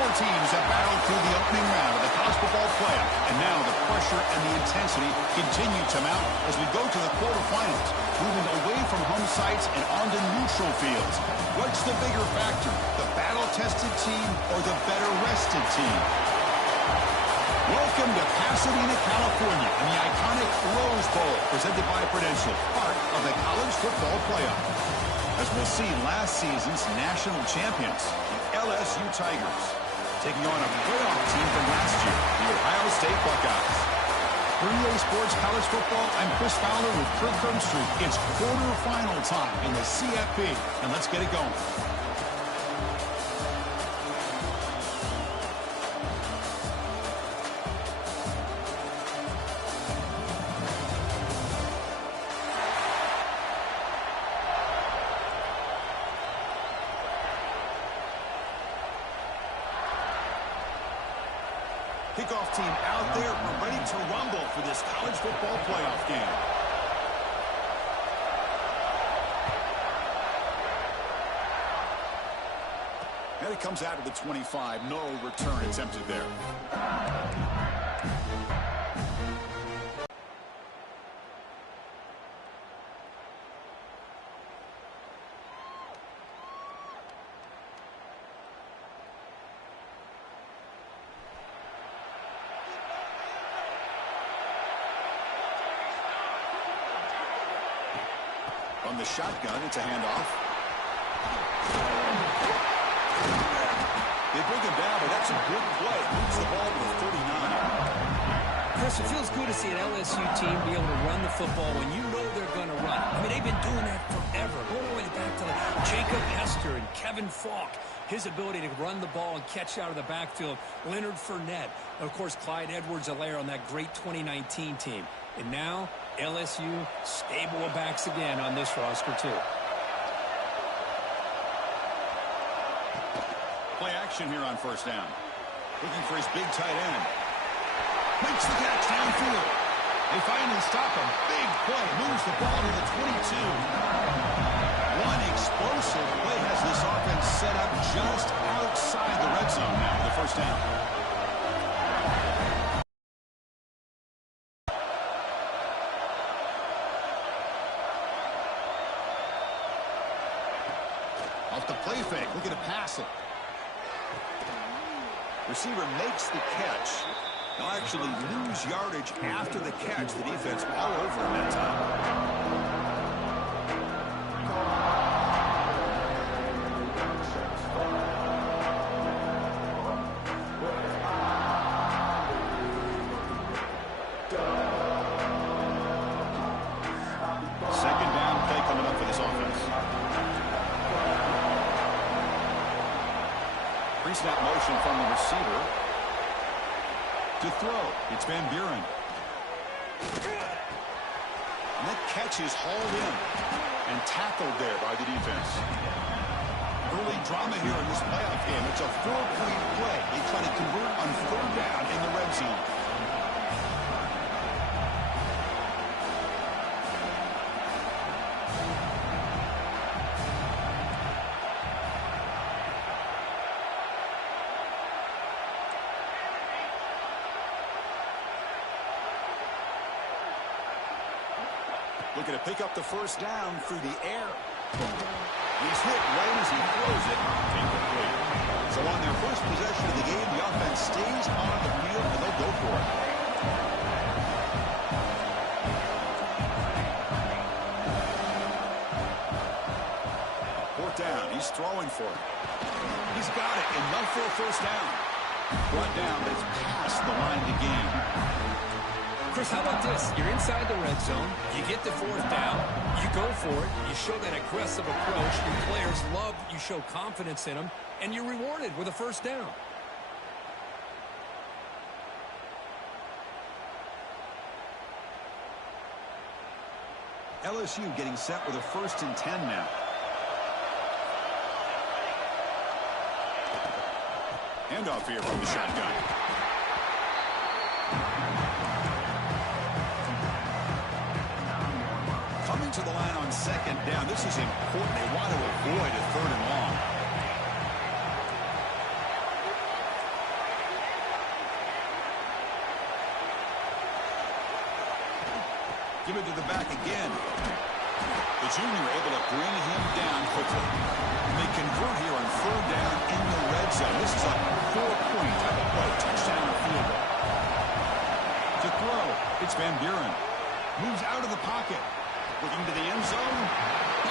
Four teams have battled through the opening round of the college football playoff, and now the pressure and the intensity continue to mount as we go to the quarterfinals, moving away from home sites and onto neutral fields. What's the bigger factor, the battle-tested team or the better-rested team? Welcome to Pasadena, California, in the iconic Rose Bowl, presented by Prudential, part of the college football playoff. As we'll see, last season's national champions, the LSU Tigers, taking on a playoff team from last year, the Ohio State Buckeyes. For EA Sports College Football, I'm Chris Fowler with Kirk Herbstreit. It's quarterfinal time in the CFP, and let's get it going. Kickoff team out there. We're ready to rumble for this college football playoff game. And it comes out of the 25. No return attempted there. On the shotgun, it's a handoff. They bring him down, but that's a good play. Moves the ball to the 39. Chris, it feels good to see an LSU team be able to run the football when you know they're going to run. I mean, they've been doing that forever. Going all the way back to Jacob Hester and Kevin Falk. His ability to run the ball and catch out of the backfield. Leonard Fournette. And, of course, Clyde Edwards-Helaire on that great 2019 team. And now, LSU stable of backs again on this roster, too. Play action here on first down. Looking for his big tight end. Makes the catch downfield. They finally stop him. Big play. Moves the ball to the 22. One explosive play has this offense set up just outside the red zone now for the first down. Off the play fake. Look at it pass it. Receiver makes the catch. They'll actually lose yardage after the catch. The defense all over him that time. Second down play coming up for this offense. Pre-snap motion from the receiver. To throw, it's Van Buren. And that catch is hauled in and tackled there by the defense. Early drama here in this playoff game. It's a 4-point play. They try to convert on third down in the red zone. Looking to pick up the first down through the air. He's hit right as he throws it. Incomplete. So on their first possession of the game, the offense stays on the field, and they'll go for it. Fourth down. He's throwing for it. He's got it. Enough for a first down. Brought down, but it's past the line of the game. Chris, how about this? You're inside the red zone. You get the fourth down. You go for it. You show that aggressive approach. Your players love you show confidence in them. And you're rewarded with a first down. LSU getting set with a 1st and 10 now. Handoff here from the shotgun. Coming to the line on second down. This is important. They want to avoid a 3rd and long. Give it to the back again. The junior able to bring him down quickly. They convert here on 3rd down in the red zone. This is a 4-point type of play. Touchdown or field goal. To throw, it's Van Buren. Moves out of the pocket. Looking to the end zone.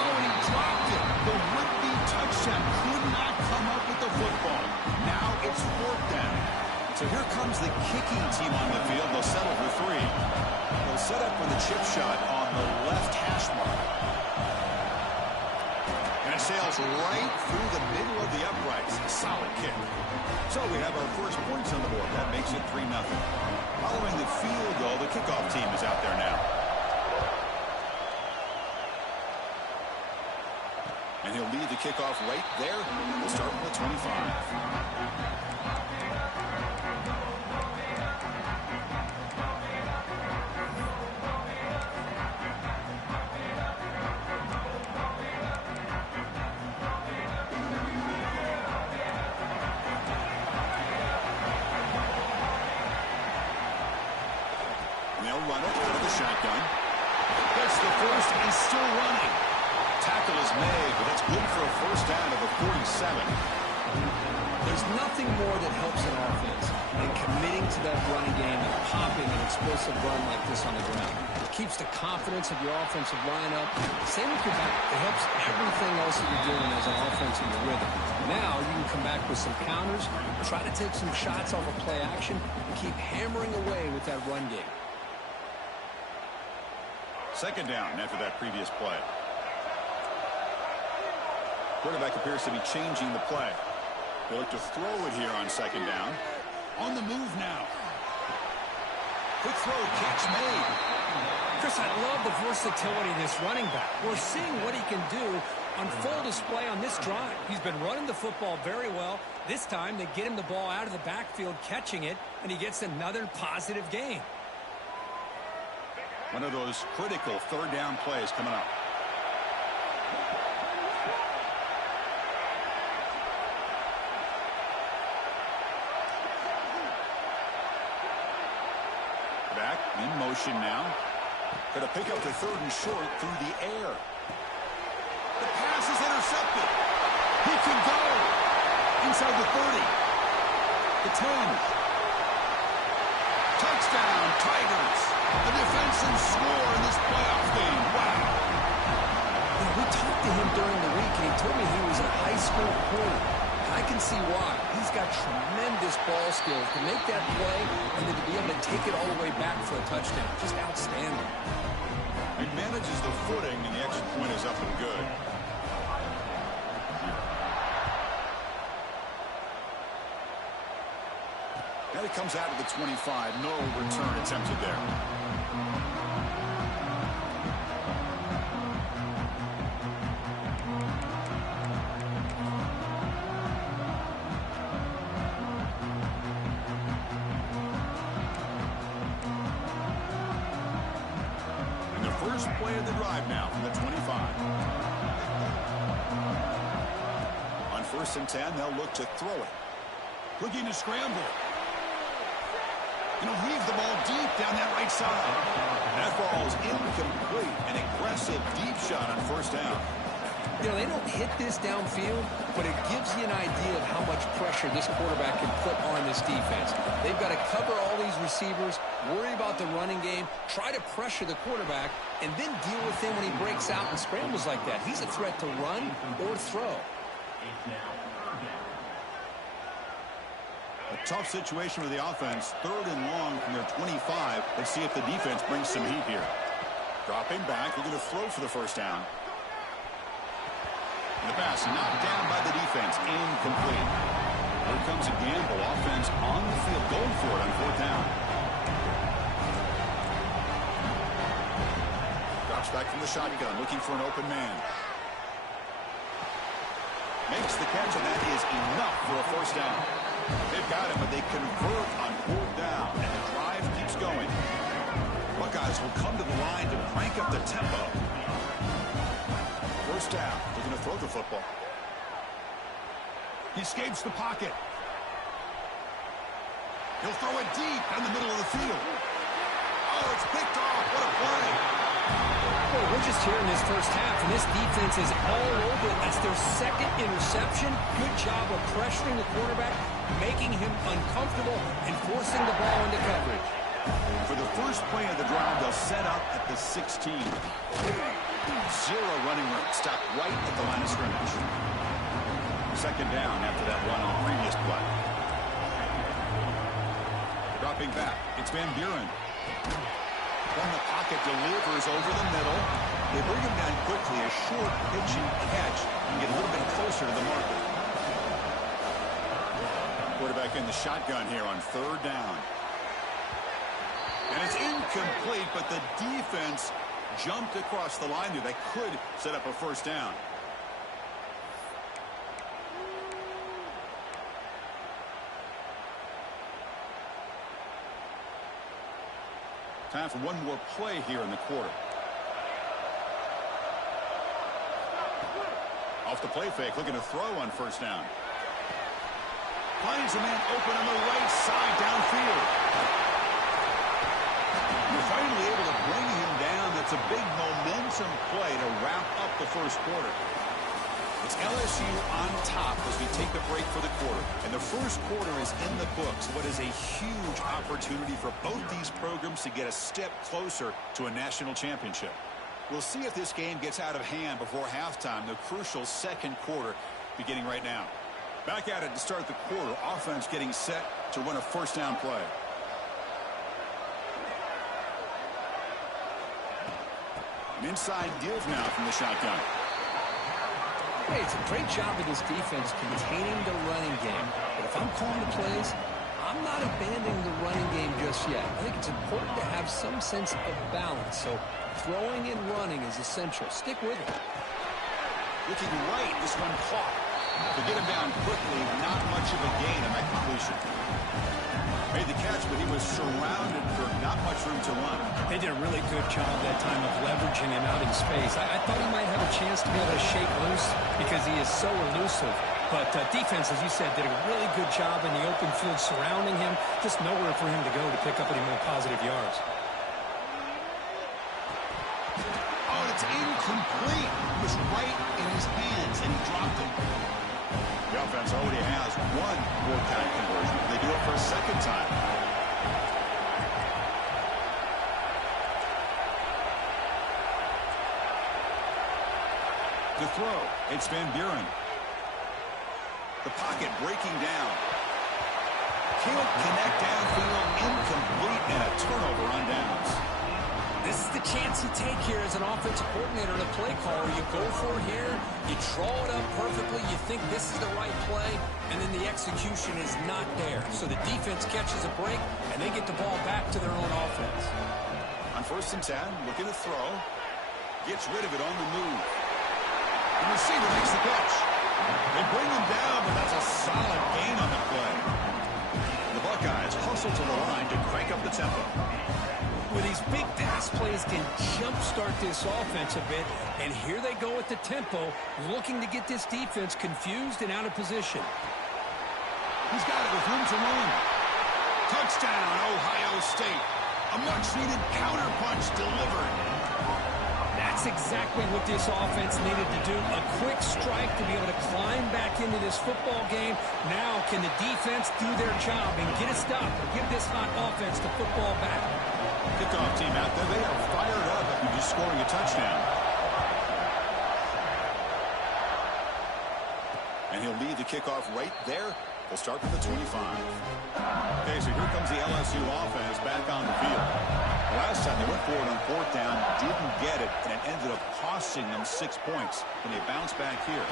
Oh, and he dropped it. The would-be touchdown could not come up with the football. Now it's 4th down. So here comes the kicking team on the field. They'll settle for 3. They'll set up with a chip shot on the left hash mark. And it sails right through the middle of the uprights. A solid kick. So we have our first points on the board. That makes it 3-0. Following the field goal, the kickoff team is out there now. And he'll lead the kickoff right there. We'll start with the 25. They'll run it out of the shotgun. That's the first. He's still running. Tackle is made, but that's good for a first down of the 47. There's nothing more that helps an offense than committing to that running game and popping an explosive run like this on the ground. It keeps the confidence of your offensive lineup. Same with your back. It helps everything else that you're doing as an offense in your rhythm. Now you can come back with some counters, try to take some shots off of play action, and keep hammering away with that run game. 2nd down after that previous play. Quarterback appears to be changing the play. They look to throw it here on 2nd down. On the move now. Quick throw, catch made. Chris, I love the versatility of this running back. We're seeing what he can do on full display on this drive. He's been running the football very well. This time they get him the ball out of the backfield, catching it, and he gets another positive gain. One of those critical 3rd down plays coming up. Back in motion now. Going to pick up the 3rd and short through the air. The pass is intercepted. He can go inside the 30. The 10. Touchdown, Tigers. The defensive score in this playoff game. Wow. Yeah, we talked to him during the week, and he told me he was a high school corner. I can see why. He's got tremendous ball skills to make that play and then to be able to take it all the way back for a touchdown. Just outstanding. He manages the footing, and the extra point is up and good. Now he comes out of the 25. No return attempted there. And the first play of the drive now from the 25. On 1st and 10, they'll look to throw it. Looking to scramble. Heave the ball deep down that right side. That ball is incomplete. An aggressive deep shot on 1st down. They don't hit this downfield, but it gives you an idea of how much pressure this quarterback can put on this defense. They've got to cover all these receivers, worry about the running game, try to pressure the quarterback, and then deal with him when he breaks out and scrambles like that. He's a threat to run or throw. A tough situation with the offense. 3rd and long from their 25. Let's see if the defense brings some heat here. Dropping back. They're going to throw for the 1st down. And the pass knocked down by the defense. Incomplete. Here comes a gamble. Offense on the field. Going for it on 4th down. Drops back from the shotgun. Looking for an open man. Makes the catch, and that is enough for a 1st down. They've got him, but they convert on 4th down, and the drive keeps going. Buckeyes will come to the line to crank up the tempo. 1st down. They're going to throw the football. He escapes the pocket. He'll throw it deep down the middle of the field. Oh, it's picked off. What a play. Well, we're just here in this first half, and this defense is all over it. That's their second interception. Good job of pressuring the quarterback, making him uncomfortable, and forcing the ball into coverage. For the first play of the drive, they'll set up at the 16. Zero running room. Stopped right at the line of scrimmage. Second down after that one on the previous play. Dropping back. It's Van Buren. From the pocket, delivers over the middle. They bring him down quickly. A short pitch and catch. And get a little bit closer to the marker. Quarterback in the shotgun here on third down. And it's incomplete, but the defense jumped across the line there. That could set up a first down. Time for one more play here in the quarter. Off the play fake, looking to throw on first down. Finds a man open on the right side downfield. You're finally able to bring him down. That's a big momentum play to wrap up the first quarter. It's LSU on top as we take the break for the quarter. And the first quarter is in the books. What is a huge opportunity for both these programs to get a step closer to a national championship. We'll see if this game gets out of hand before halftime, the crucial second quarter beginning right now. Back at it to start the quarter. Offense getting set to run a first down play. An inside give now from the shotgun. Hey, it's a great job of this defense containing the running game. But if I'm calling the plays, I'm not abandoning the running game just yet. I think it's important to have some sense of balance. So throwing and running is essential. Stick with it. Looking right, this one caught. To get him down quickly, not much of a gain on that completion. Made the catch, but he was surrounded for not much room to run. They did a really good job that time of leveraging him out in space. I thought he might have a chance to be able to shake loose because he is so elusive. But defense, as you said, did a really good job in the open field surrounding him. Just nowhere for him to go to pick up any more positive yards. Oh, it's incomplete. It was right in his hands, and he dropped it. The offense already has one four-time conversion. They do it for a second time. To throw, it's Van Buren. The pocket breaking down. Can't connect downfield, incomplete, and a turnover on downs. This is the chance you take here as an offensive coordinator and a play caller. You go for it here, you draw it up perfectly, you think this is the right play, and then the execution is not there. So the defense catches a break, and they get the ball back to their own offense. On 1st and 10, looking to throw. Gets rid of it on the move. The receiver makes the catch. They bring him down, but that's a solid gain on the play. The Buckeyes hustle to the line to crank up the tempo. With these big pass plays can jumpstart this offense a bit, and here they go at the tempo, looking to get this defense confused and out of position. He's got it with room to run. Touchdown, Ohio State. A much-needed counterpunch delivered. That's exactly what this offense needed to do. A quick strike to be able to climb back into this football game. Now can the defense do their job and get a stop or give this hot offense the football back? Kickoff team out there, they are fired up after just scoring a touchdown. And he'll lead the kickoff right there. We'll start from the 25. Okay, so here comes the LSU offense back on the field. Last time they went forward on 4th down, didn't get it, and it ended up costing them 6 points when they bounce back here.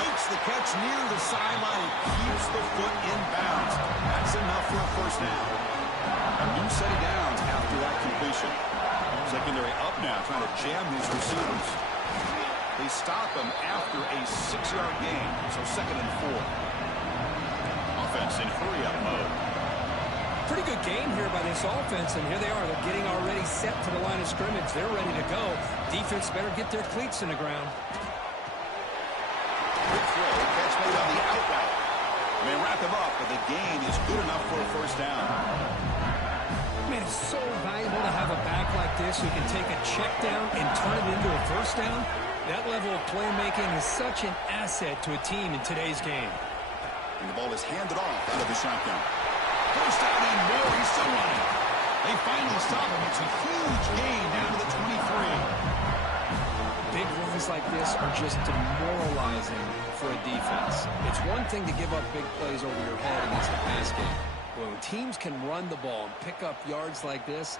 Makes the catch near the sideline and keeps the foot in bounds. That's enough for a first down. A new set of downs after that completion. Secondary up now, trying to jam these receivers. They stop him after a 6-yard gain, so 2nd and 4. Offense in hurry-up mode. Pretty good game here by this offense, and here they are. They're getting already set to the line of scrimmage. They're ready to go. Defense better get their cleats in the ground. Quick throw, catch made on the out route. They wrap him up, but the gain is good enough for a first down. mean, it's so valuable to have a back like this who can take a check down and turn it into a first down. That level of playmaking is such an asset to a team in today's game. And the ball is handed off out of the shotgun. First down and more. He's still running. They finally stop him. It's a huge gain down to the 23. Big runs like this are just demoralizing for a defense. It's one thing to give up big plays over your head against the pass game. When teams can run the ball and pick up yards like this,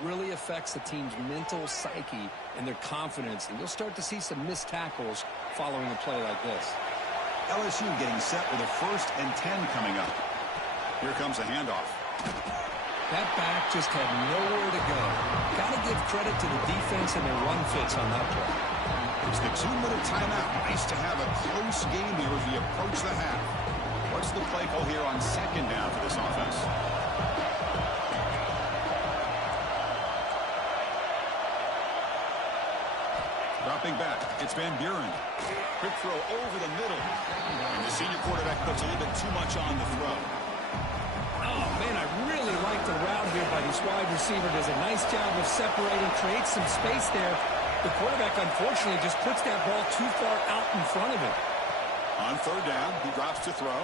really affects the team's mental psyche and their confidence. And you'll start to see some missed tackles following a play like this. LSU getting set with a 1st and 10 coming up. Here comes a handoff. That back just had nowhere to go. Got to give credit to the defense and their run fits on that play. It's the 2-minute timeout. Nice to have a close game here as we approach the half. What's the play call here on 2nd down for this offense? Dropping back, it's Van Buren. Quick throw over the middle. And the senior quarterback puts a little bit too much on the throw. Oh, man, I really like the route here by this wide receiver. Does a nice job of separating, creates some space there. The quarterback, unfortunately, just puts that ball too far out in front of him. On 3rd down, he drops to throw.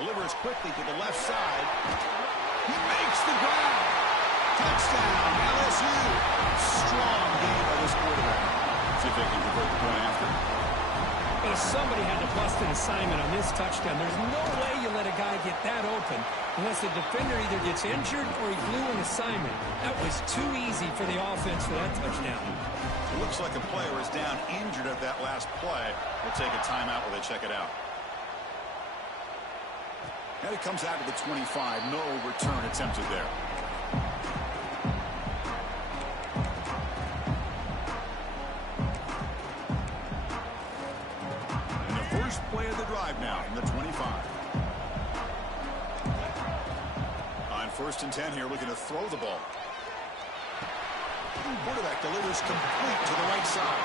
Delivers quickly to the left side. He makes the grab. Touchdown, LSU. Strong game by this quarterback. See if they can convert the point after. But if somebody had to bust an assignment on this touchdown, there's no way you let a guy get that open unless the defender either gets injured or he blew an assignment. That was too easy for the offense for that touchdown. It looks like a player is down injured at that last play. We'll take a timeout while they check it out. And it comes out to the 25. No return attempted there. And the first play of the drive now from the 25. On 1st and 10 here, looking to throw the ball. Quarterback delivers complete to the right side.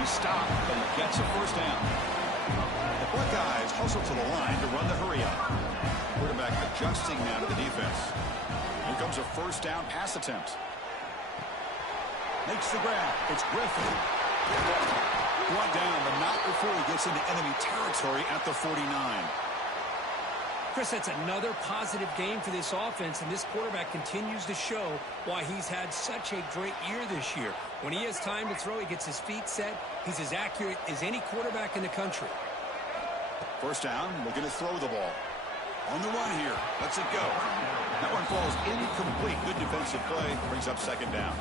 He stopped, but he gets a 1st down. The Buckeyes hustle to the line to run the hurry up. Quarterback adjusting now to the defense. Here comes a 1st down pass attempt. Makes the grab. It's Griffin. Brought down, but not before he gets into enemy territory at the 49. Chris, that's another positive game for this offense, and this quarterback continues to show why he's had such a great year this year. When he has time to throw, he gets his feet set. He's as accurate as any quarterback in the country. 1st down, looking to throw the ball. On the run here, lets it go. That one falls incomplete. Good defensive play, brings up 2nd down.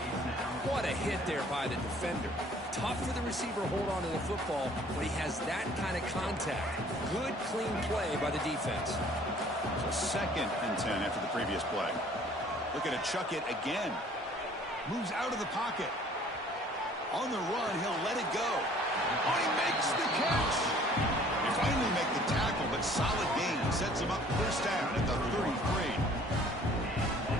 What a hit there by the defender. Tough for the receiver to hold on to the football when he has that kind of contact. Good, clean play by the defense. So 2nd and 10 after the previous play. Looking to chuck it again. Moves out of the pocket. On the run, he'll let it go. Oh, he makes the catch. They finally make the tackle, but solid gain sets him up 1st down at the 33.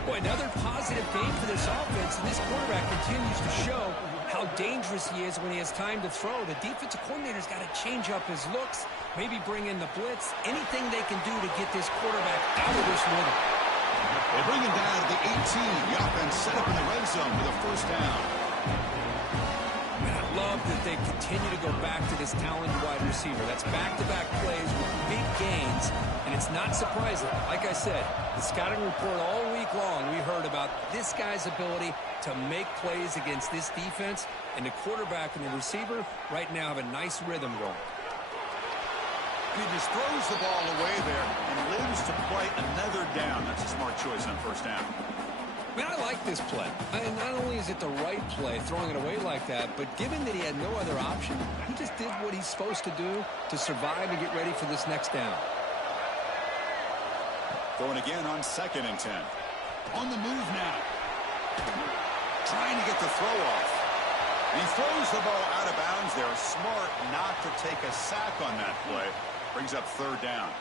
Boy, another positive game for this offense, and this quarterback continues to show how dangerous he is when he has time to throw. The defensive coordinator's got to change up his looks, maybe bring in the blitz, anything they can do to get this quarterback out of this rhythm. They bring him down to the 18. The offense set up in the red zone with a 1st down. And I love that they continue to go back to this talented wide receiver. That's back-to-back plays with big gains, and it's not surprising. Like I said, the scouting report all week long, we heard about this guy's ability to make plays against this defense, and the quarterback and the receiver right now have a nice rhythm going. He just throws the ball away there and lives to play another down. That's a smart choice on 1st down. Man, I like this play. And not only is it the right play, throwing it away like that, but given that he had no other option, he just did what he's supposed to do to survive and get ready for this next down. Throwing again on 2nd and 10. On the move now. Trying to get the throw off. And he throws the ball out of bounds there. Smart not to take a sack on that play. Brings up 3rd down.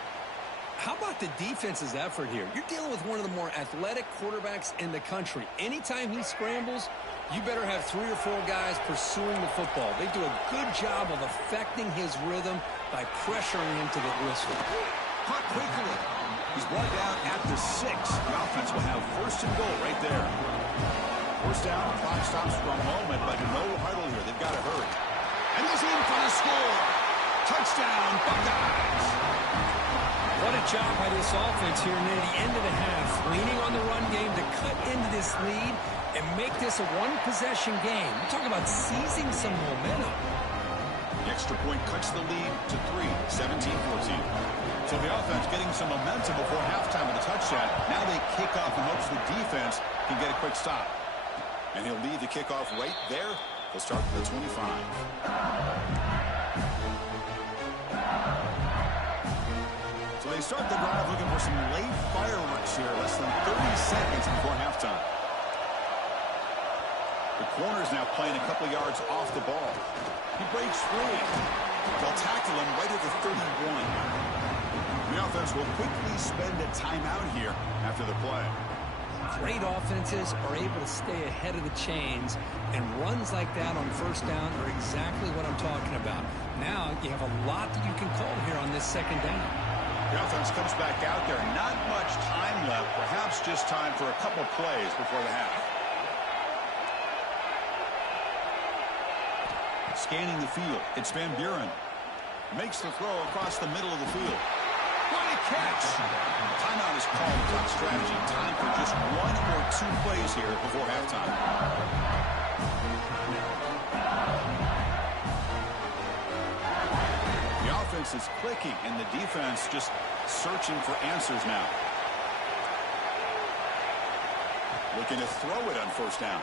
How about the defense's effort here? You're dealing with one of the more athletic quarterbacks in the country. Anytime he scrambles, you better have 3 or 4 guys pursuing the football. They do a good job of affecting his rhythm by pressuring him to the whistle. Caught quickly. He's brought down at the 6. The offense will have first and goal right there. First down, clock stops for a moment, but no huddle here. They've got to hurry. And he's in for the score. Touchdown, Buckeyes. What a job by this offense here near the end of the half, leaning on the run game to cut into this lead and make this a one-possession game. We're talking about seizing some momentum. The extra point cuts the lead to 3, 17-14. So the offense getting some momentum before halftime with a touchdown. Now they kick off in hopes the defense can get a quick stop. And he'll lead the kickoff right there. He'll start at the 25. So they start the drive looking for some late fireworks here. Less than 30 seconds before halftime. The corner's now playing a couple yards off the ball. He breaks free. They'll tackle him right at the 31. The offense will quickly spend a timeout here after the play. Great offenses are able to stay ahead of the chains, and runs like that on first down are exactly what I'm talking about. Now you have a lot that you can call here on this second down. The offense comes back out there. Not much time left. Perhaps just time for a couple plays before the half. Scanning the field. It's Van Buren. Makes the throw across the middle of the field. What a catch! Timeout is called. Clock strategy. Time for just 1 or 2 plays here before halftime. The offense is clicking, and the defense just searching for answers now. Looking to throw it on first down.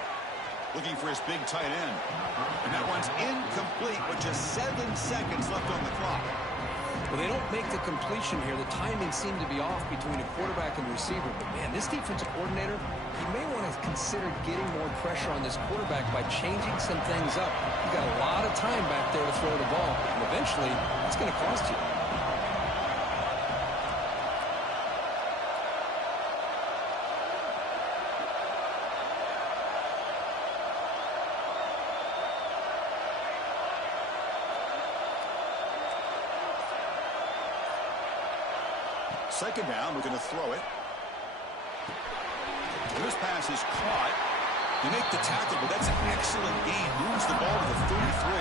Looking for his big tight end. And that one's incomplete with just 7 seconds left on the clock. Well, they don't make the completion here. The timing seemed to be off between a quarterback and receiver. But, man, this defensive coordinator, he may want to consider getting more pressure on this quarterback by changing some things up. You've got a lot of time back there to throw the ball. And eventually, it's going to cost you. Second down, we're going to throw it. This pass is caught. They make the tackle, but that's an excellent gain. Moves the ball to the 33.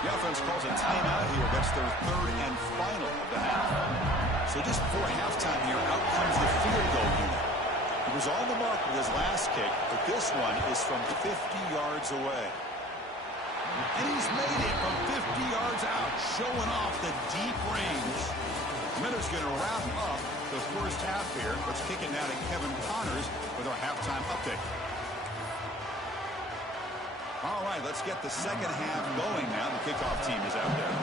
The offense calls a timeout here. That's their third and final of the half. So just before halftime here, out comes the field goal unit. He was on the mark with his last kick, but this one is from 50 yards away. And he's made it from 50 yards out, showing off the deep range. Miller's going to wrap up the first half here. Let's kick it now to Kevin Connors with our halftime update. All right, let's get the second half going now. The kickoff team is out there.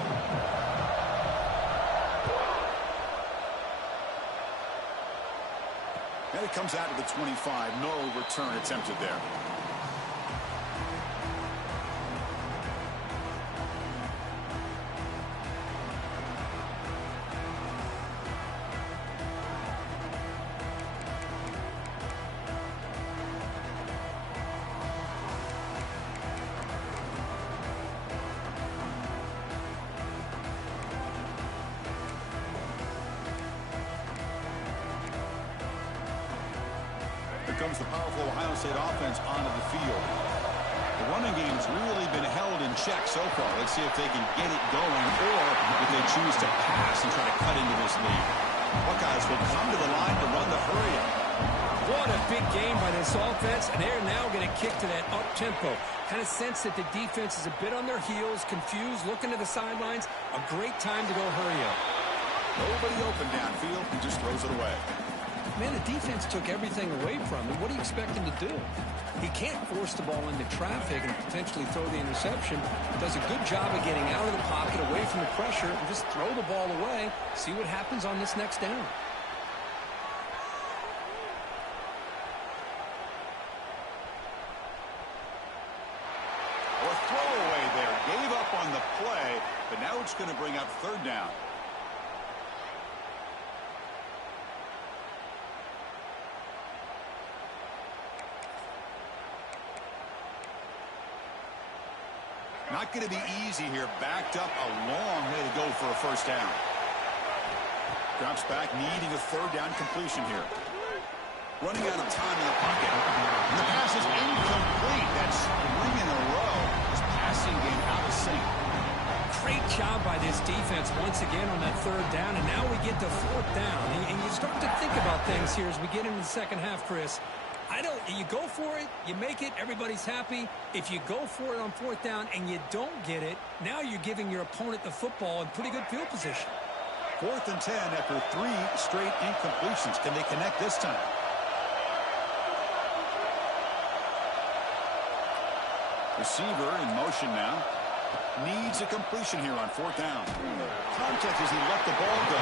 And it comes out to the 25. No return attempted there. Comes the powerful Ohio State offense onto the field. The running game's really been held in check so far. Let's see if they can get it going, or if they choose to pass and try to cut into this lead. Buckeyes will come to the line to run the hurry-up. What a big game by this offense, and they're now going to kick to that up-tempo. Kind of sense that the defense is a bit on their heels, confused, looking to the sidelines. A great time to go hurry up. Nobody open downfield. He just throws it away. Man, the defense took everything away from him. What do you expect him to do? He can't force the ball into traffic and potentially throw the interception. Does a good job of getting out of the pocket, away from the pressure, and just throw the ball away. See what happens on this next down. A throwaway there. Gave up on the play, but now it's going to bring up third down. Not going to be easy here. Backed up a long way to go for a first down. Drops back, needing a third down completion here. Running out of time in the pocket. And the pass is incomplete. That's 3 in a row. His passing game out of sync. Great job by this defense once again on that third down, and now we get to fourth down. And you start to think about things here as we get into the second half, Chris. You go for it, you make it, everybody's happy. If you go for it on fourth down and you don't get it, now you're giving your opponent the football in pretty good field position. 4th and 10 after 3 straight incompletions. Can they connect this time? Receiver in motion now. Needs a completion here on 4th down. Contact as he let the ball go.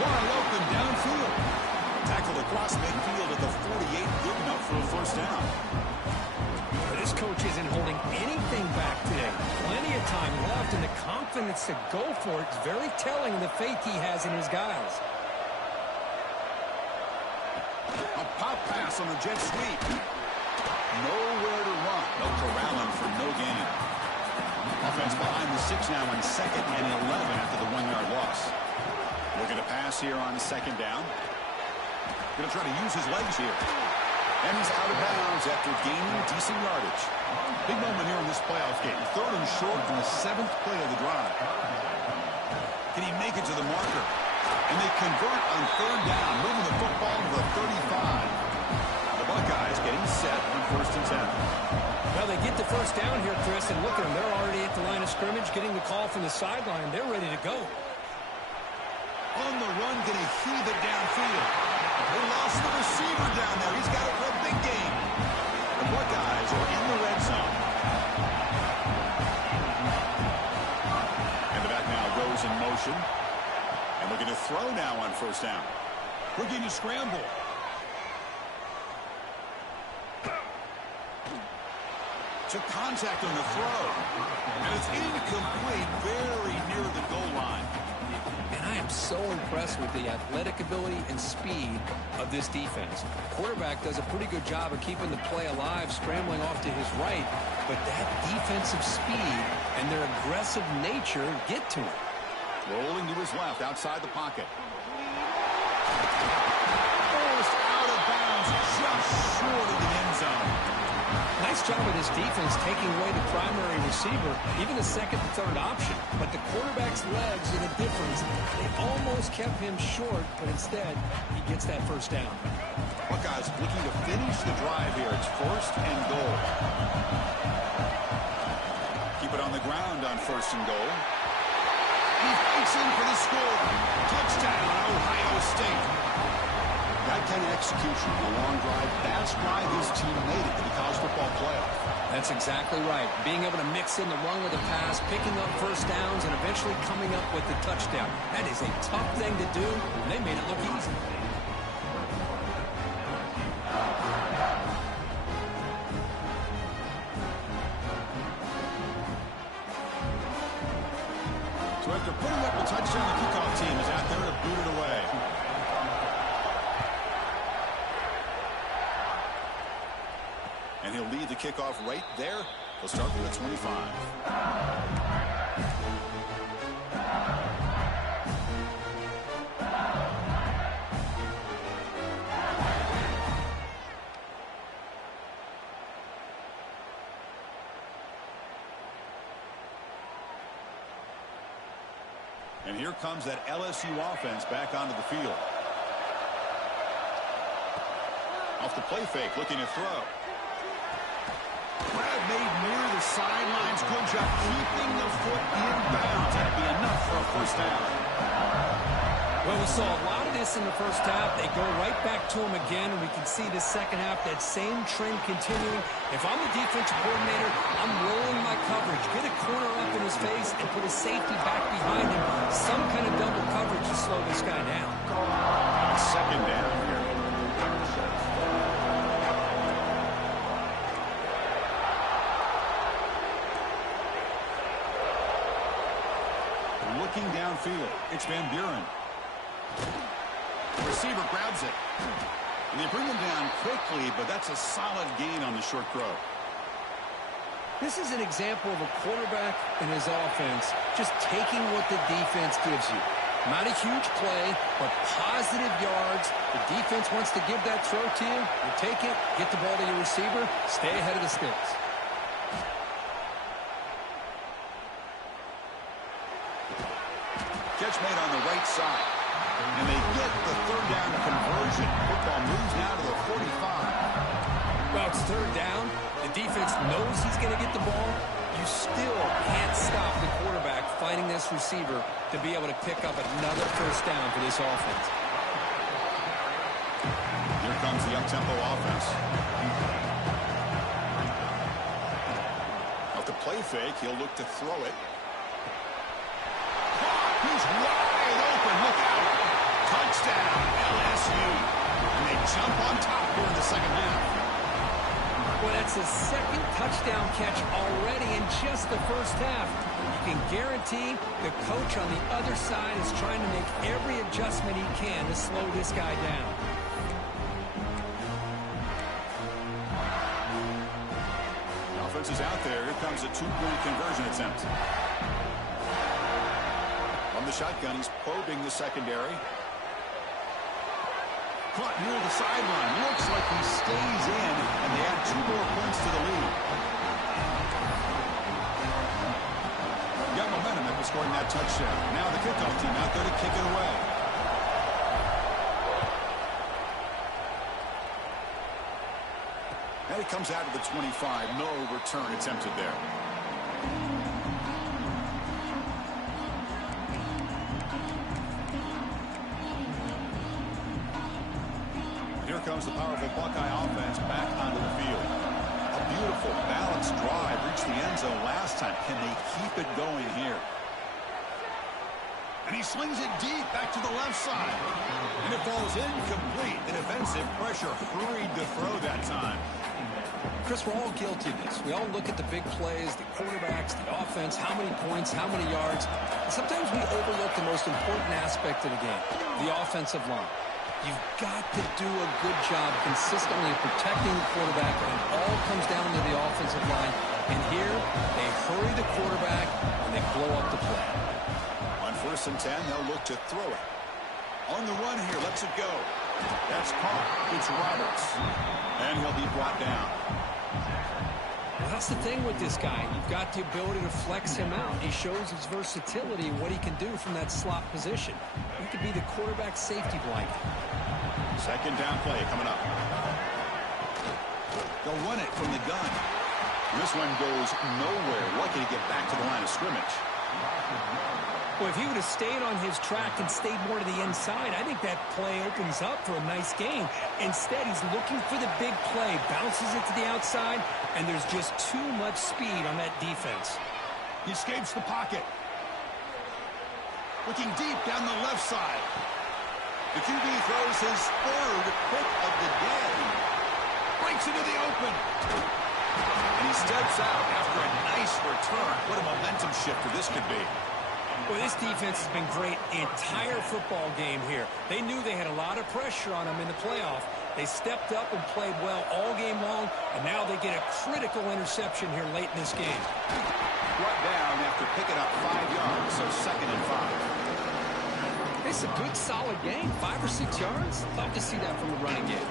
Wide open downfield. Tackled across midfield at the 48. Good enough for a first down. This coach isn't holding anything back today. Plenty of time left, and the confidence to go for it is very telling of the faith he has in his guys. A pop pass on the jet sweep. Nowhere to run. No corralling for no gain. Offense behind the 6 now on 2nd and 11 after the 1-yard loss. Looking to pass here on 2nd down. Going to try to use his legs here. And he's out of bounds after gaining decent yardage. Big moment here in this playoff game. 3rd and short on the 7th play of the drive. Can he make it to the marker? And they convert on 3rd down, moving the football to the 35. The Buckeyes getting set on 1st and 10. Well, they get the first down here, Chris, and look at them. They're already at the line of scrimmage, getting the call from the sideline. They're ready to go. On the run, going to heave it downfield. They lost the receiver down there. He's got it for a big game. The Buckeyes are in the red zone. And the back now goes in motion. And looking to throw now on 1st down. Looking to scramble. To contact on the throw. And it's incomplete, very near the goal line. And I am so impressed with the athletic ability and speed of this defense. Quarterback does a pretty good job of keeping the play alive, scrambling off to his right, but that defensive speed and their aggressive nature get to him. Rolling to his left, outside the pocket. Forced out of bounds, just short of the end zone. Nice job of this defense taking away the primary receiver, even the 2nd and 3rd option. But the quarterback's legs are the difference. They almost kept him short, but instead, he gets that first down. Buckeyes looking to finish the drive here. It's 1st and goal. Keep it on the ground on 1st and goal. He fights in for the score. Touchdown, Ohio State. That kind of execution, a long drive, that's why this team made it to the college football playoff. That's exactly right. Being able to mix in the run with the pass, picking up first downs, and eventually coming up with the touchdown. That is a tough thing to do, and they made it look easy. So after putting up a touchdown, the kickoff team is out there to boot it away. And he'll lead the kickoff right there. He'll start with a 25. And here comes that LSU offense back onto the field. Off the play fake, looking to throw. Grab made near the sidelines. Good job keeping the foot in bounds. That'd be enough for a first down. Well, we saw a lot of this in the first half. They go right back to him again, and we can see the second half, that same trend continuing. If I'm the defensive coordinator, I'm rolling my coverage. Get a corner up in his face and put a safety back behind him. Some kind of double coverage to slow this guy down. Second down here. Looking downfield, it's Van Buren. The receiver grabs it. And they bring him down quickly, but that's a solid gain on the short throw. This is an example of a quarterback and his offense just taking what the defense gives you. Not a huge play, but positive yards. The defense wants to give that throw to you. You take it, get the ball to your receiver, stay ahead of the sticks. Catch made on the right side. And they get the third down conversion. Football moves now to the 45. Well, it's third down. The defense knows he's going to get the ball. You still can't stop the quarterback finding this receiver to be able to pick up another first down for this offense. Here comes the up-tempo offense. Off the play fake, he'll look to throw it. He's wide open. Look out. Touchdown, LSU. And they jump on top here in the second half. Well, that's the second touchdown catch already in just the first half. You can guarantee the coach on the other side is trying to make every adjustment he can to slow this guy down. The offense is out there. Here comes a two-point conversion attempt. From the shotgun, he's probing the secondary. Caught near the sideline. Looks like he stays in, and they add 2 more points to the lead. Got momentum after scoring that touchdown. Now the kickoff team out there to kick it away. And it comes out of the 25. No return attempted there. Here comes the powerful Buckeye offense back onto the field. A beautiful, balanced drive reached the end zone last time. Can they keep it going here? And he slings it deep back to the left side. And it falls incomplete. The defensive pressure hurried to throw that time. Chris, we're all guilty of this. We all look at the big plays, the quarterbacks, the offense, how many points, how many yards. And sometimes we overlook the most important aspect of the game, the offensive line. You've got to do a good job consistently protecting the quarterback, and it all comes down to the offensive line. And here, they hurry the quarterback, and they blow up the play. On 1st and 10, they'll look to throw it. On the run here, lets it go. That's caught. It's Roberts. And he'll be brought down. Well, that's the thing with this guy. You've got the ability to flex him out. He shows his versatility and what he can do from that slot position. He could be the quarterback safety blanket. Second down play coming up. They'll run it from the gun. This one goes nowhere. Lucky to get back to the line of scrimmage. Well, if he would have stayed on his track and stayed more to the inside, I think that play opens up for a nice game. Instead, he's looking for the big play, bounces it to the outside, and there's just too much speed on that defense. He escapes the pocket. Looking deep down the left side. The QB throws his third pick of the day. Breaks into the open. And he steps out after a nice return. What a momentum shifter this could be. Well, this defense has been great the entire football game here. They knew they had a lot of pressure on them in the playoff. They stepped up and played well all game long, and now they get a critical interception here late in this game. Brought down after picking up 5 yards, so 2nd and 5. It's a good, solid game. 5 or 6 yards. Love to see that from the running game.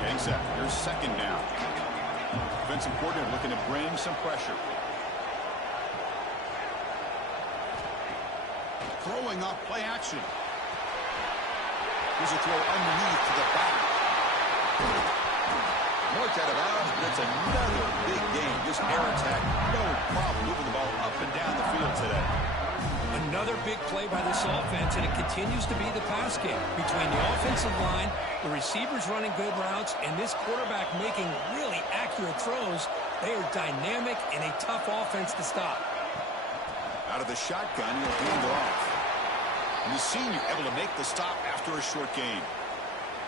Getting set. Here's 2nd down. Defensive coordinator looking to bring some pressure. Throwing up play action. Here's a throw underneath to the back. Marked out of bounds, but it's another big game. This air attack, no problem moving the ball up and down the field today. Another big play by this offense, and it continues to be the pass game. Between the offensive line, the receivers running good routes, and this quarterback making really accurate throws, they are dynamic and a tough offense to stop. Out of the shotgun, he'll hand off. And the senior able to make the stop after a short gain.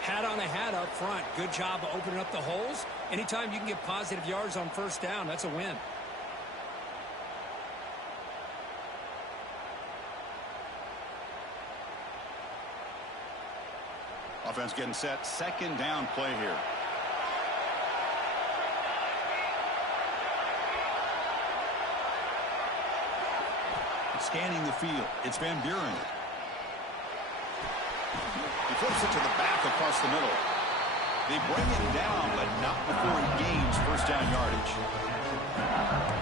Hat on a hat up front. Good job of opening up the holes. Anytime you can get positive yards on 1st down, that's a win. Offense getting set. 2nd down play here. Scanning the field. It's Van Buren. He flips it to the back across the middle. They bring him down, but not before he gains first down yardage.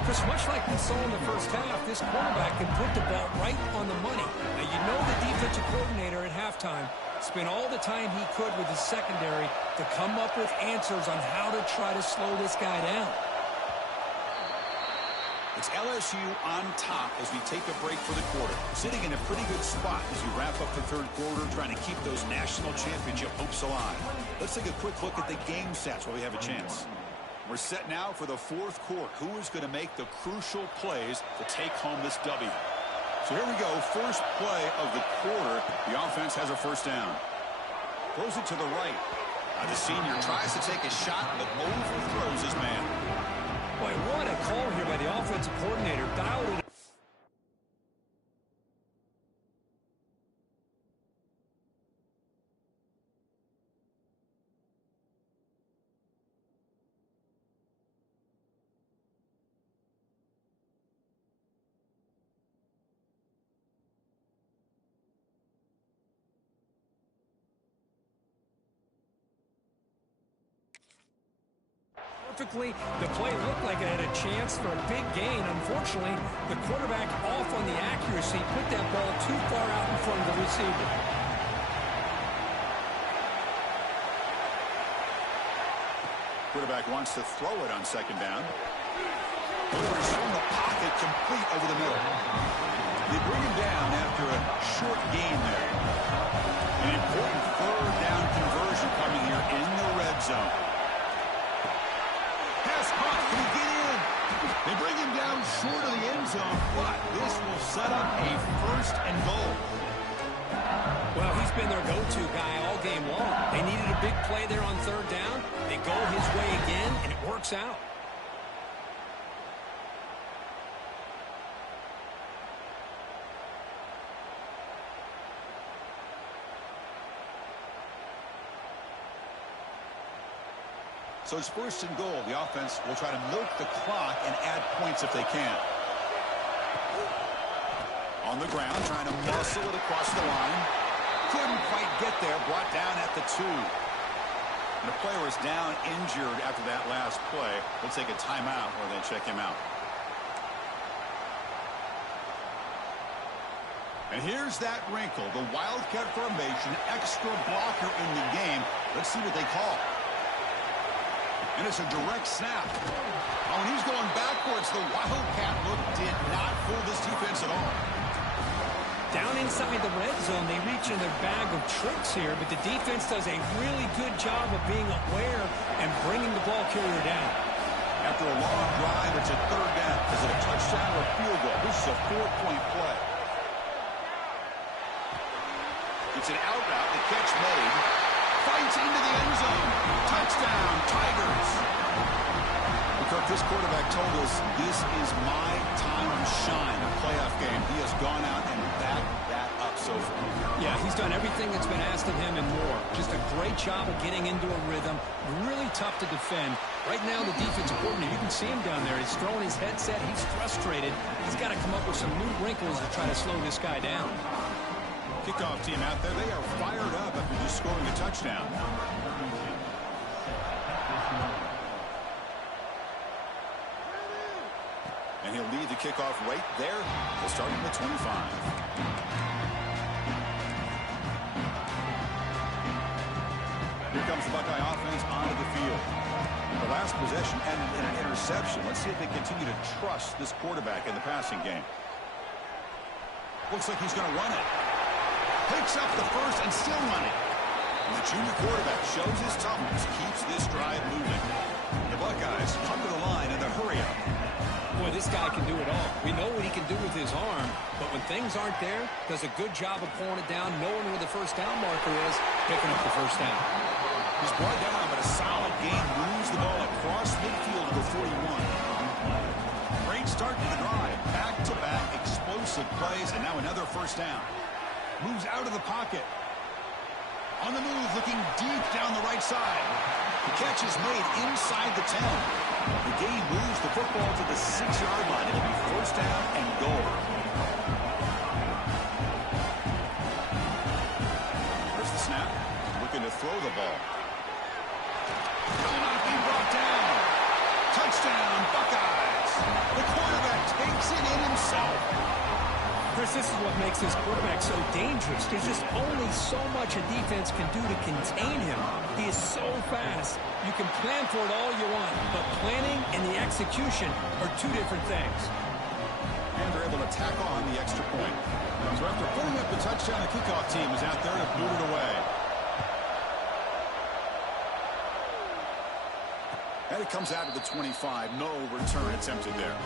Chris, much like we saw in the first half, this quarterback can put the ball right on the money. Now, you know the defensive coordinator at halftime spent all the time he could with his secondary to come up with answers on how to try to slow this guy down. It's LSU on top as we take a break for the quarter. Sitting in a pretty good spot as we wrap up the third quarter, trying to keep those national championship hopes alive. Let's take a quick look at the game stats while we have a chance. We're set now for the fourth quarter. Who is going to make the crucial plays to take home this W? So here we go. First play of the quarter. The offense has a first down. Throws it to the right. The senior tries to take a shot, but overthrows his man. Boy, what a call here by the offensive coordinator. Dialed it. Perfectly. The play looked like it had a chance for a big gain. Unfortunately, the quarterback off on the accuracy, put that ball too far out in front of the receiver. Quarterback wants to throw it on second down. Delivers from the pocket, complete over the middle. They bring him down after a short gain there. An important third down conversion coming here in the red zone. Can he get in? They bring him down short of the end zone, but this will set up a first and goal. Well, he's been their go-to guy all game long. They needed a big play there on third down. They go his way again, and it works out. So it's first and goal. The offense will try to milk the clock and add points if they can. On the ground, trying to muscle it across the line. Couldn't quite get there. Brought down at the 2. And the player is down injured after that last play. We'll take a timeout or then check him out. And here's that wrinkle. The Wildcat formation, extra blocker in the game. Let's see what they call. And it's a direct snap. Oh, and he's going backwards. The Wildcat look did not fool this defense at all. Down inside the red zone, they reach in their bag of tricks here, but the defense does a really good job of being aware and bringing the ball carrier down. After a long drive, it's a third down. Is it a touchdown or a field goal? This is a 4-point play. It's an out route. The catch made. Fights into the end zone. Touchdown, Tigers. Kirk, this quarterback told us this is my time to shine, a playoff game. He has gone out and backed that up so far. Yeah, he's done everything that's been asked of him and more. Just a great job of getting into a rhythm. Really tough to defend. Right now, the defensive coordinator, you can see him down there. He's throwing his headset. He's frustrated. He's got to come up with some new wrinkles to try to slow this guy down. Kickoff team out there, they are fired up after just scoring a touchdown. And he'll lead the kickoff right there. He'll start from the 25. Here comes the Buckeye offense onto the field. The last possession ended in an interception. Let's see if they continue to trust this quarterback in the passing game. Looks like he's going to run it. Picks up the first and still running. And the junior quarterback shows his toughness, keeps this drive moving. The Buckeyes come to the line in the hurry-up. Boy, this guy can do it all. We know what he can do with his arm, but when things aren't there, does a good job of pulling it down, knowing where the first down marker is, picking up the first down. He's brought down, but a solid gain moves the ball across midfield to the 41. Great start to the drive. Back-to-back explosive plays, and now another first down. Moves out of the pocket. On the move, looking deep down the right side. The catch is made inside the 10. The gain moves the football to the 6-yard line. It'll be first down and goal. There's Chris, this is what makes this quarterback so dangerous. There's just only so much a defense can do to contain him. He is so fast. You can plan for it all you want, but planning and the execution are two different things. And they're able to tack on the extra point. So after putting up the touchdown, the kickoff team is out there to boot it away. And it comes out to the 25. No return attempted there.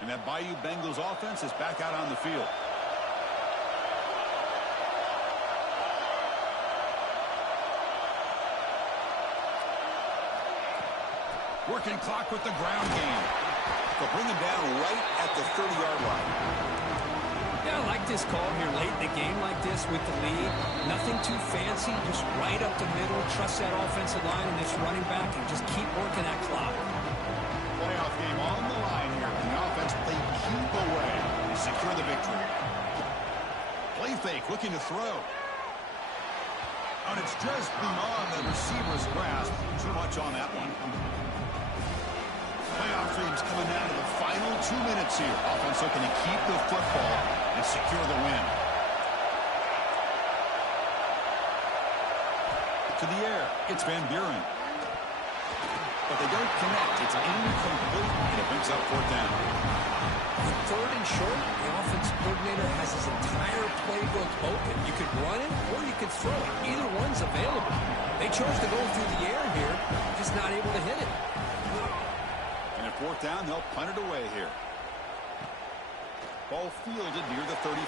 And that Bayou Bengals offense is back out on the field. Working clock with the ground game. They'll bring him down right at the 30-yard line. Yeah, I like this call here late in the game like this with the lead. Nothing too fancy, just right up the middle. Trust that offensive line and this running back and just keep working that clock. Playoff game on the line here. The offense they keep away and secure the victory. Play fake, looking to throw. And it's just beyond the receiver's grasp. Too much on that one. Playoff dreams coming down to the final 2 minutes here. Offense looking to keep the football and secure the win. To the air, it's Van Buren. But they don't connect. It's incomplete, and it brings up fourth down. With third and short, the offensive coordinator has his entire playbook open. You could run it or you could throw it. Either one's available. They chose to go through the air here, just not able to hit it. And at fourth down, they'll punt it away here. Ball fielded near the 35.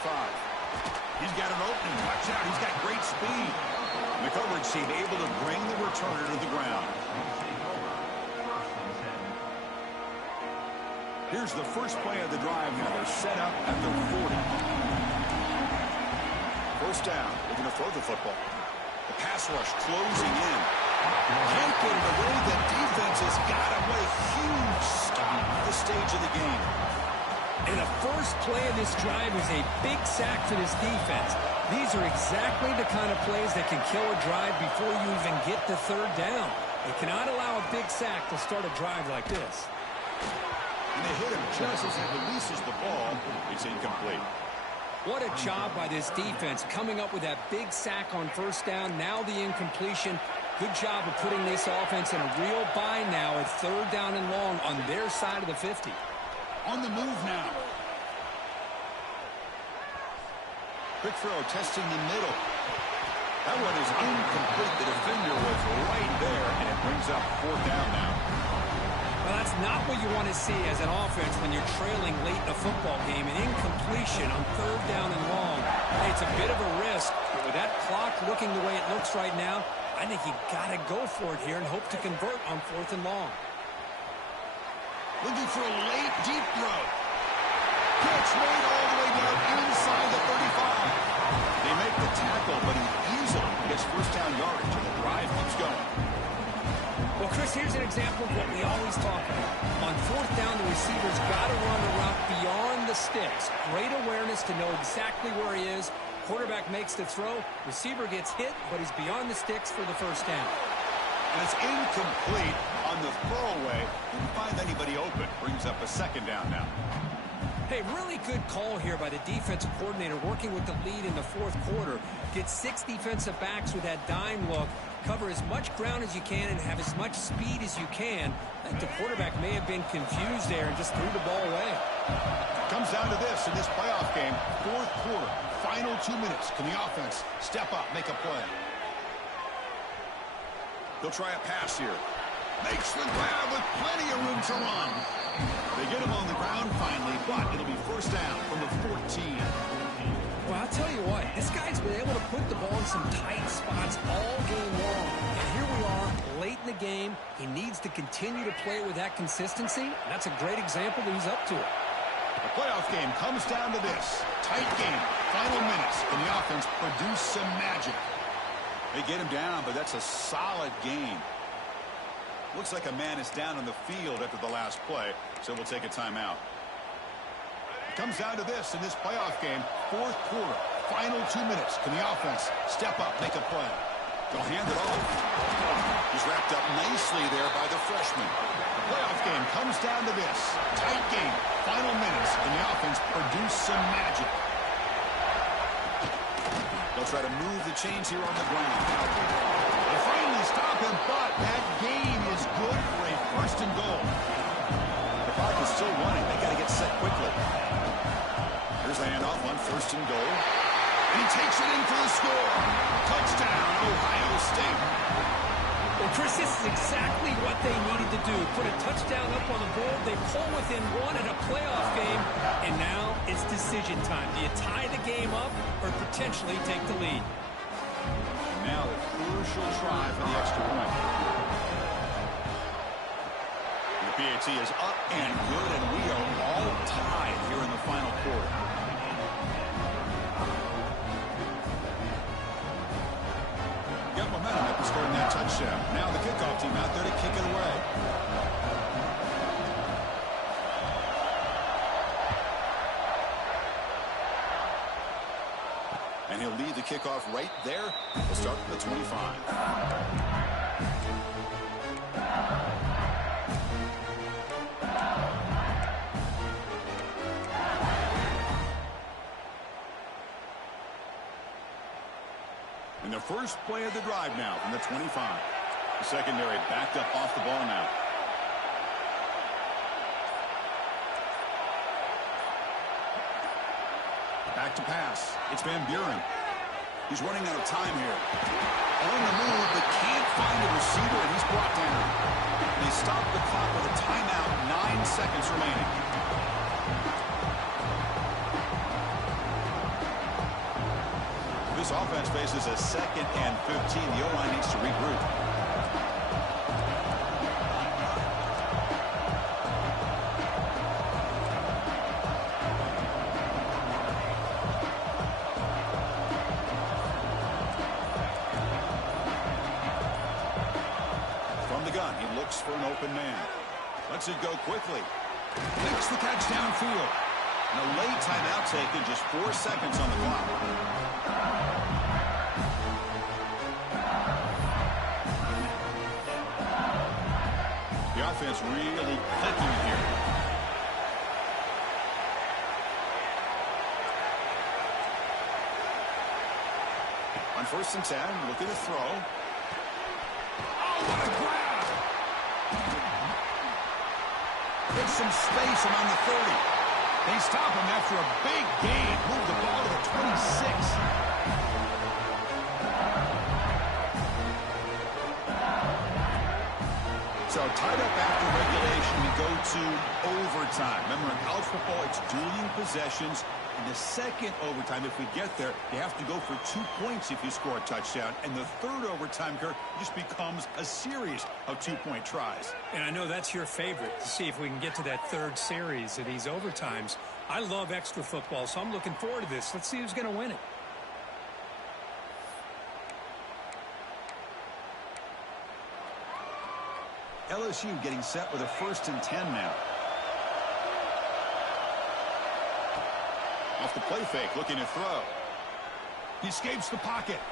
He's got an opening. Watch out. He's got great speed. And the coverage team able to bring the returner to the ground. Here's the first play of the drive now. They're set up at the 40. First down. They're going to throw the football. The pass rush closing in. Can't get it away. The defense has got him. What a huge stop at this stage of the game. And the first play of this drive is a big sack for this defense. These are exactly the kind of plays that can kill a drive before you even get the third down. They cannot allow a big sack to start a drive like this. And they hit him just as he releases the ball. It's incomplete. What a job by this defense coming up with that big sack on first down. Now the incompletion. Good job of putting this offense in a real bind now at third down and long on their side of the 50. On the move now. Quick throw testing the middle. That one is incomplete. The defender was right there, and it brings up fourth down now. Well, that's not what you want to see as an offense when you're trailing late in a football game. An incompletion on third down and long. Hey, it's a bit of a risk, but with that clock looking the way it looks right now, I think you got to go for it here and hope to convert on fourth and long. Looking for a late, deep throw. Pitch made all the way down inside the 35. They make the tackle, but he easily gets first down yardage, and the drive keeps going. Well, Chris, here's an example of what we always talk about. On fourth down, the receiver's got to run a route beyond the sticks. Great awareness to know exactly where he is. Quarterback makes the throw. Receiver gets hit, but he's beyond the sticks for the first down. And it's incomplete on the throwaway. Didn't find anybody open. Brings up a second down now. Hey, really good call here by the defensive coordinator working with the lead in the fourth quarter. Get 6 defensive backs with that dime look. Cover as much ground as you can and have as much speed as you can. I think the quarterback may have been confused there and just threw the ball away. Comes down to this in this playoff game. Fourth quarter, final 2 minutes. Can the offense step up, make a play? They'll try a pass here. Makes the grab with plenty of room to run. They get him on the ground finally, but it'll be first down from the 14. Well, I'll tell you what, this guy's been able to put the ball in some tight spots all game long. And here we are, late in the game. He needs to continue to play with that consistency. That's a great example that he's up to it. The playoff game comes down to this. Tight game, final minutes. Can the offense produce some magic? They get him down, but that's a solid gain. Looks like a man is down on the field after the last play, so we'll take a timeout. It comes down to this in this playoff game, fourth quarter, final 2 minutes. Can the offense step up, make a play? They'll hand it off. He's wrapped up nicely there by the freshman. The playoff game comes down to this. Tight game, final minutes, and the offense produce some magic. They'll try to move the chains here on the ground. They finally stop him, but that gain is good for a first and goal. The clock is still running. They got to get set quickly. Here's the handoff on first and goal. And he takes it in for the score. Touchdown, Ohio State. Well, Chris, this is exactly what they needed to do. Put a touchdown up on the board. They pull within one in a playoff game. And now it's decision time. Do you tie the game up or potentially take the lead? And now the crucial try for the extra point. The PAT is up and good, and we are all tied here in the final quarter. Got momentum after scoring that touchdown. Now the kickoff team out there to kick it away. And he'll lead the kickoff right there. We'll start at the 25. And the first play of the drive now from the 25. The secondary backed up off the ball now. Back to pass. It's Van Buren. He's running out of time here. On the move, but can't find a receiver, and he's brought down. They stop the clock with a timeout, 9 seconds remaining. This offense faces a 2nd and 15. The O-line needs to regroup. For an open man. Lets it go quickly. Makes the catch downfield. And a late timeout taken, just 4 seconds on the clock. The offense really clicking here. On 1st and 10, looking to throw. Oh, what a grab! Gets some space around the 30. They stop him after a big gain. Move the ball to the 26. So tied up after regulation, we go to overtime. Remember, in college football, it's dueling possessions. In the second overtime, if we get there, you have to go for 2 points if you score a touchdown. And the third overtime, Kirk, just becomes a series of 2-point tries. And I know that's your favorite, to see if we can get to that third series of these overtimes. I love extra football, so I'm looking forward to this. Let's see who's going to win it. LSU getting set with a 1st and 10 now. Off the play fake, looking to throw. He escapes the pocket.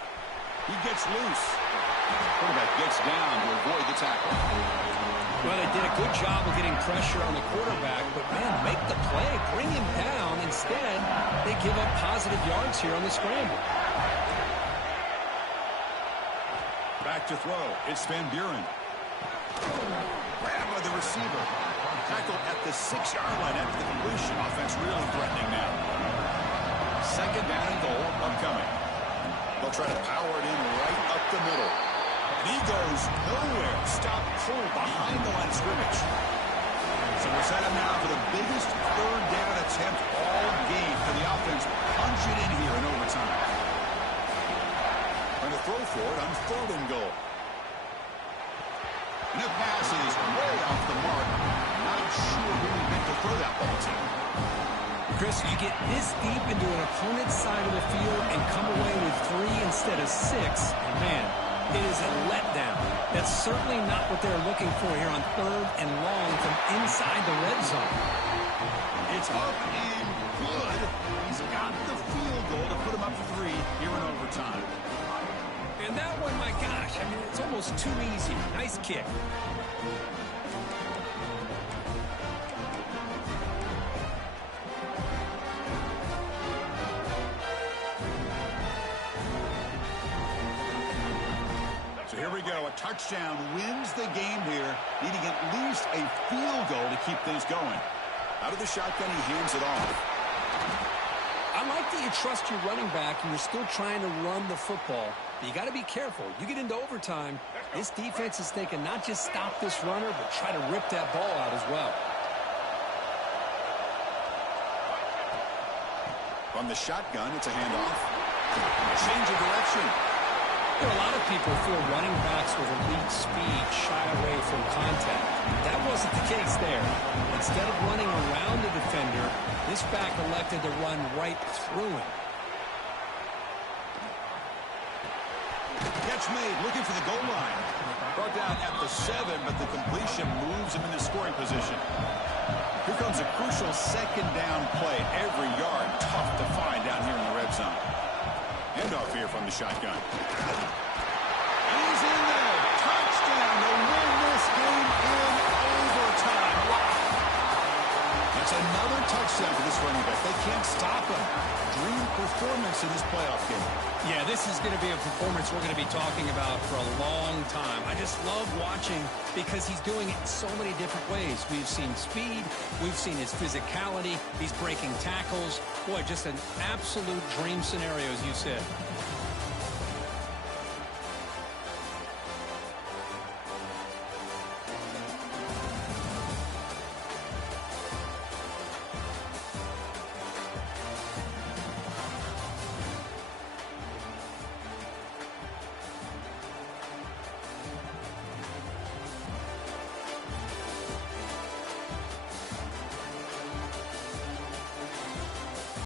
He gets loose. Quarterback gets down to avoid the tackle. Well, they did a good job of getting pressure on the quarterback, but, man, make the play. Bring him down. Instead, they give up positive yards here on the scramble. Back to throw. It's Van Buren. Grab by the receiver. Tackle at the 6-yard line after the completion. Offense really threatening now. 2nd down and goal upcoming. They'll try to power it in right up the middle. And he goes nowhere. Stop cold behind the line of scrimmage. So we're set up now for the biggest 3rd down attempt all game for the offense. Punch it in here in overtime. Trying to throw for it on 3rd and goal. And the pass is way off the mark. Not sure who he meant to throw that ball to. Chris, you get this deep into an opponent's side of the field and come away with 3 instead of 6, and man, it is a letdown. That's certainly not what they're looking for here on 3rd and long from inside the red zone. It's up and good. He's got the field goal to put him up 3 here in overtime. And that one, my gosh, I mean, it's almost too easy. Nice kick. So here we go. A touchdown wins the game here, needing at least a field goal to keep things going. Out of the shotgun, he hands it off. I like that you trust your running back and you're still trying to run the football. But you got to be careful. You get into overtime, this defense is thinking not just stop this runner, but try to rip that ball out as well. From the shotgun, it's a handoff. Change of direction. You know, a lot of people feel running backs with elite speed shy away from contact. That wasn't the case there. Instead of running around the defender, this back elected to run right through him. Catch made, looking for the goal line. Brought down at the 7, but the completion moves him into scoring position. Here comes a crucial 2nd down play. Every yard tough to find down here in the red zone. Handoff here from the shotgun. He's in there. Touchdown to win this game in overtime. Wow. That's another touchdown for this running back. They can't stop him. Dream performance in this playoff game. Yeah, this is going to be a performance we're going to be talking about for a long time. I just love watching because he's doing it in so many different ways. We've seen speed. We've seen his physicality. He's breaking tackles. Boy, just an absolute dream scenario, as you said.